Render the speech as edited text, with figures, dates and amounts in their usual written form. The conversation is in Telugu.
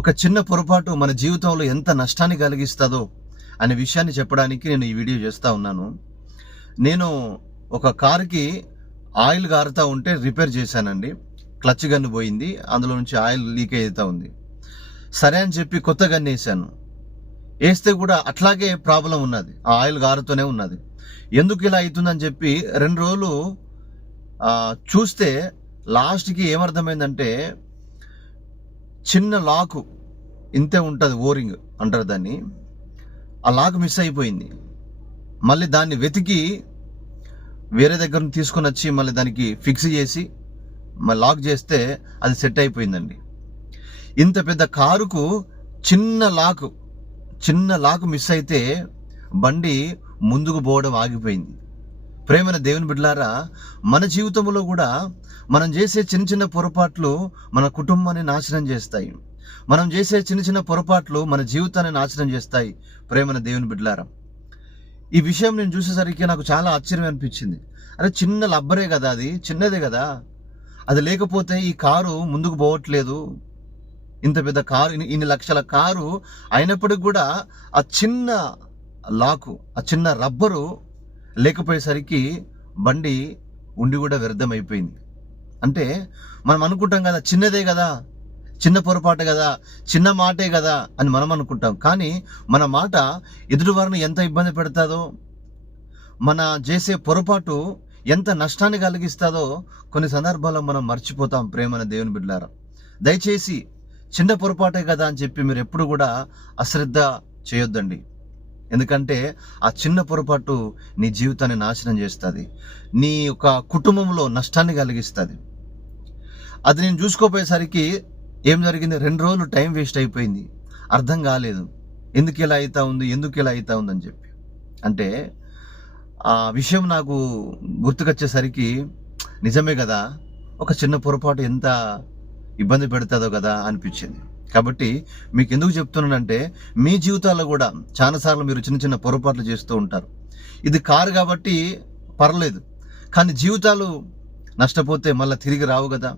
ఒక చిన్న పొరపాటు మన జీవితంలో ఎంత నష్టాన్ని కలిగిస్తుందో అనే విషయాన్ని చెప్పడానికి నేను ఈ వీడియో చేస్తూ ఉన్నాను. నేను ఒక కారుకి ఆయిల్ గారుతూ ఉంటే రిపేర్ చేశానండి. క్లచ్ గన్ను పోయింది, అందులో నుంచి ఆయిల్ లీక్ అవుతూ ఉంది. సరే అని చెప్పి కొత్త గన్ను వేసాను. వేస్తే కూడా అట్లాగే ప్రాబ్లం ఉన్నది, ఆ ఆయిల్ గారుతూనే ఉన్నది. ఎందుకు ఇలా అవుతుందని చెప్పి 2 రోజులు చూస్తే లాస్ట్కి ఏమర్థమైందంటే, చిన్న లాకు ఇంతే ఉంటుంది, ఓరింగ్ అంటారు దాన్ని, ఆ లాక్ మిస్ అయిపోయింది. మళ్ళీ దాన్ని వెతికి వేరే దగ్గర తీసుకొని వచ్చి మళ్ళీ దానికి ఫిక్స్ చేసి మళ్ళీ లాక్ చేస్తే అది సెట్ అయిపోయిందండి. ఇంత పెద్ద కారుకు చిన్న లాక్ మిస్ అయితే బండి ముందుకు పోవడం ఆగిపోయింది. ప్రేమైన దేవుని బిడ్డలారా, మన జీవితంలో కూడా మనం చేసే చిన్న చిన్న పొరపాట్లు మన కుటుంబాన్ని నాశనం చేస్తాయి. మనం చేసే చిన్న చిన్న పొరపాట్లు మన జీవితాన్ని నాశనం చేస్తాయి. ప్రేమైన దేవుని బిడ్డలారా, ఈ విషయం నేను చూసేసరికి నాకు చాలా ఆశ్చర్యం అనిపించింది. అరే, చిన్న లబ్బరే కదా, అది చిన్నదే కదా, అది లేకపోతే ఈ కారు ముందుకు పోవట్లేదు. ఇంత పెద్ద కారు, ఇన్ని లక్షల కారు అయినప్పటికి కూడా ఆ చిన్న లాకు, ఆ చిన్న రబ్బరు లేకపోయేసరికి బండి ఉండి కూడా వ్యర్థమైపోయింది. అంటే మనం అనుకుంటాం కదా, చిన్నదే కదా, చిన్న పొరపాటే కదా, చిన్న మాటే కదా అని మనం అనుకుంటాం. కానీ మన మాట ఎదుటివారిని ఎంత ఇబ్బంది పెడతాదో, మన చేసే పొరపాటు ఎంత నష్టాన్ని కలిగిస్తుందో కొన్ని సందర్భాల్లో మనం మర్చిపోతాం. ప్రేమైన దేవుని బిడ్డలారా, దయచేసి చిన్న పొరపాటే కదా అని చెప్పి మీరు ఎప్పుడు కూడా అశ్రద్ధ చేయొద్దండి. ఎందుకంటే ఆ చిన్న పొరపాటు నీ జీవితాన్ని నాశనం చేస్తుంది, నీ యొక్క కుటుంబంలో నష్టాన్ని కలిగిస్తుంది. అది నేను చూసుకోపోయేసరికి ఏం జరిగింది, 2 రోజులు టైం వేస్ట్ అయిపోయింది. అర్థం కాలేదు ఎందుకు ఇలా అవుతా ఉందని చెప్పి. అంటే ఆ విషయం నాకు గుర్తుకొచ్చేసరికి నిజమే కదా, ఒక చిన్న పొరపాటు ఎంత ఇబ్బంది పెడుతుందో కదా అనిపించింది. కాబట్టి మీకు ఎందుకు చెప్తున్నానంటే, మీ జీవితాల్లో కూడా చాలాసార్లు మీరు చిన్న చిన్న పొరపాట్లు చేస్తూ ఉంటారు. ఇది కారు కాబట్టి పర్లేదు, కానీ జీవితాలు నష్టపోతే మళ్ళీ తిరిగి రావు కదా.